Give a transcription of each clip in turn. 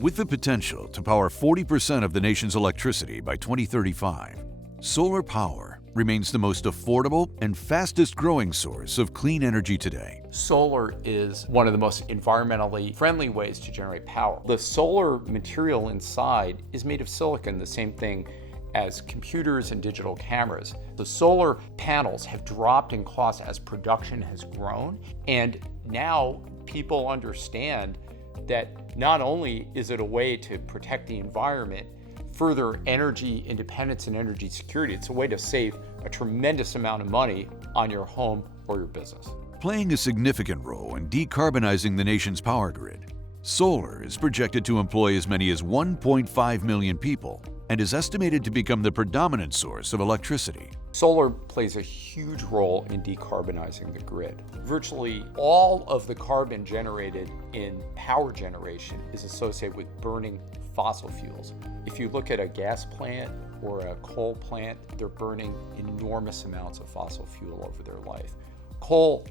With the potential to power 40% of the nation's electricity by 2035, solar power remains the most affordable and fastest growing source of clean energy today. Solar is one of the most environmentally friendly ways to generate power. The solar material inside is made of silicon, the same thing as computers and digital cameras. The solar panels have dropped in cost as production has grown, and now people understand that not only is it a way to protect the environment, further energy independence and energy security, it's a way to save a tremendous amount of money on your home or your business. Playing a significant role in decarbonizing the nation's power grid, solar is projected to employ as many as 1.5 million people and is estimated to become the predominant source of electricity. Solar plays a huge role in decarbonizing the grid. Virtually all of the carbon generated in power generation is associated with burning fossil fuels. If you look at a gas plant or a coal plant, they're burning enormous amounts of fossil fuel over their life. Coal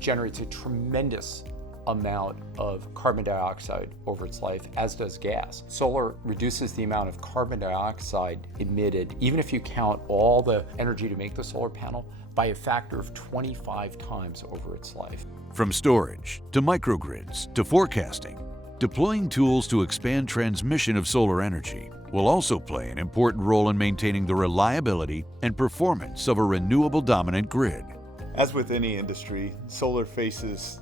generates a tremendous amount of carbon dioxide over its life, as does gas. Solar reduces the amount of carbon dioxide emitted, even if you count all the energy to make the solar panel, by a factor of 25 times over its life. From storage to microgrids to forecasting, deploying tools to expand transmission of solar energy will also play an important role in maintaining the reliability and performance of a renewable dominant grid. As with any industry, solar faces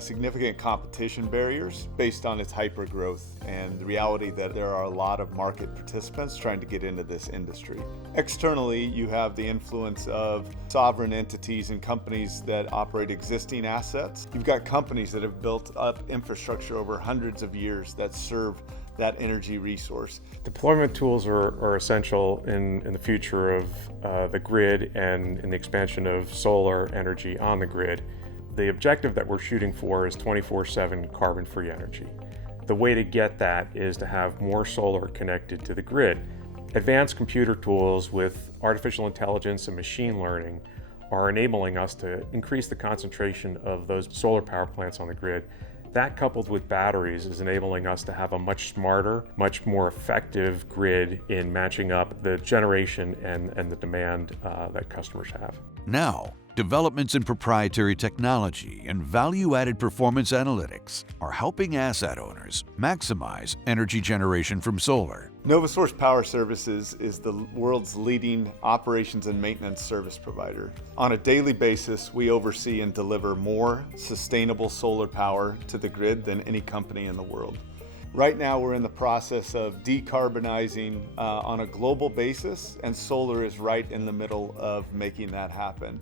significant competition barriers based on its hypergrowth and the reality that there are a lot of market participants trying to get into this industry. Externally, you have the influence of sovereign entities and companies that operate existing assets. You've got companies that have built up infrastructure over hundreds of years that serve that energy resource. Deployment tools are essential in the future of the grid and in the expansion of solar energy on the grid. The objective that we're shooting for is 24/7 carbon-free energy. The way to get that is to have more solar connected to the grid. Advanced computer tools with artificial intelligence and machine learning are enabling us to increase the concentration of those solar power plants on the grid. That, coupled with batteries, is enabling us to have a much smarter, much more effective grid in matching up the generation and the demand that customers have. Now, developments in proprietary technology and value-added performance analytics are helping asset owners maximize energy generation from solar. Novasource Power Services is the world's leading operations and maintenance service provider. On a daily basis, we oversee and deliver more sustainable solar power to the grid than any company in the world. Right now, we're in the process of decarbonizing on a global basis, and solar is right in the middle of making that happen.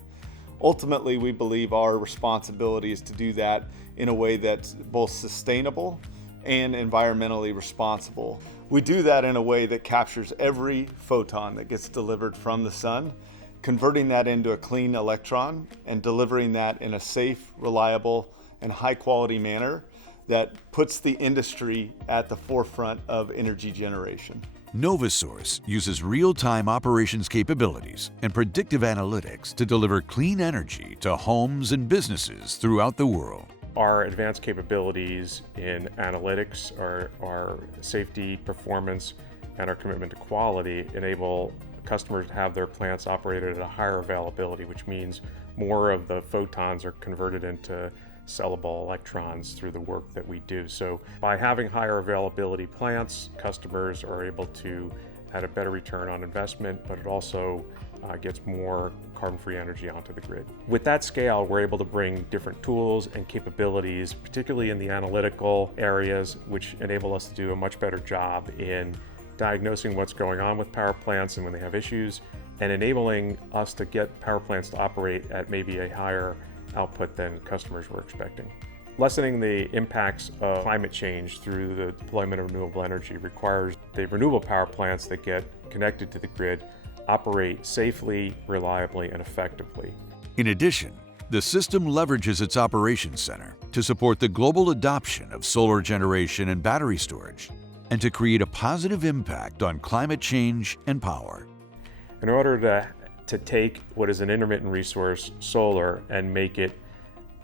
Ultimately, we believe our responsibility is to do that in a way that's both sustainable and environmentally responsible. We do that in a way that captures every photon that gets delivered from the sun, converting that into a clean electron and delivering that in a safe, reliable, and high-quality manner that puts the industry at the forefront of energy generation. Novasource uses real-time operations capabilities and predictive analytics to deliver clean energy to homes and businesses throughout the world. Our advanced capabilities in analytics, our safety, performance, and our commitment to quality enable customers to have their plants operated at a higher availability, which means more of the photons are converted into sellable electrons through the work that we do. So by having higher availability plants, customers are able to have a better return on investment, but it also gets more carbon-free energy onto the grid. With that scale, we're able to bring different tools and capabilities, particularly in the analytical areas, which enable us to do a much better job in diagnosing what's going on with power plants and when they have issues, and enabling us to get power plants to operate at maybe a higher output than customers were expecting. Lessening the impacts of climate change through the deployment of renewable energy requires the renewable power plants that get connected to the grid operate safely, reliably, and effectively. In addition, the system leverages its operations center to support the global adoption of solar generation and battery storage, and to create a positive impact on climate change and power. In order to take what is an intermittent resource, solar, and make it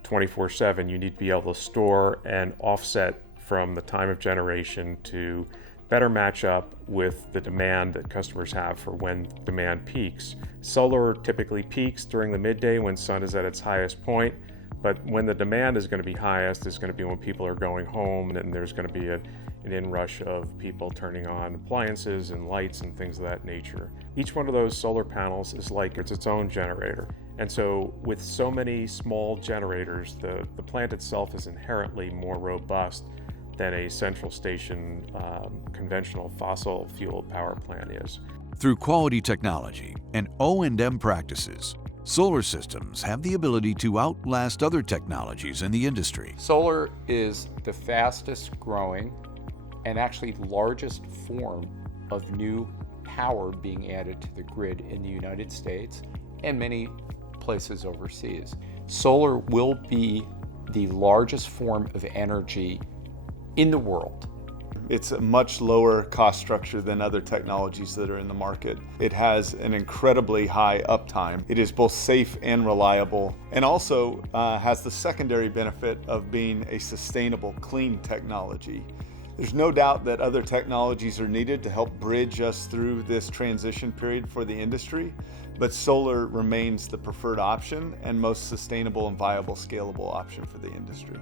24/7, you need to be able to store and offset from the time of generation to better match up with the demand that customers have for when demand peaks. Solar typically peaks during the midday when sun is at its highest point, but when the demand is going to be highest is going to be when people are going home, and there's going to be an inrush of people turning on appliances and lights and things of that nature. Each one of those solar panels is like it's its own generator. And so with so many small generators, the plant itself is inherently more robust than a central station conventional fossil fuel power plant is. Through quality technology and O&M practices, solar systems have the ability to outlast other technologies in the industry. Solar is the fastest growing and actually largest form of new power being added to the grid in the United States and many places overseas. Solar will be the largest form of energy in the world. It's a much lower cost structure than other technologies that are in the market. It has an incredibly high uptime. It is both safe and reliable, and also has the secondary benefit of being a sustainable, clean technology. There's no doubt that other technologies are needed to help bridge us through this transition period for the industry, but solar remains the preferred option and most sustainable and viable, scalable option for the industry.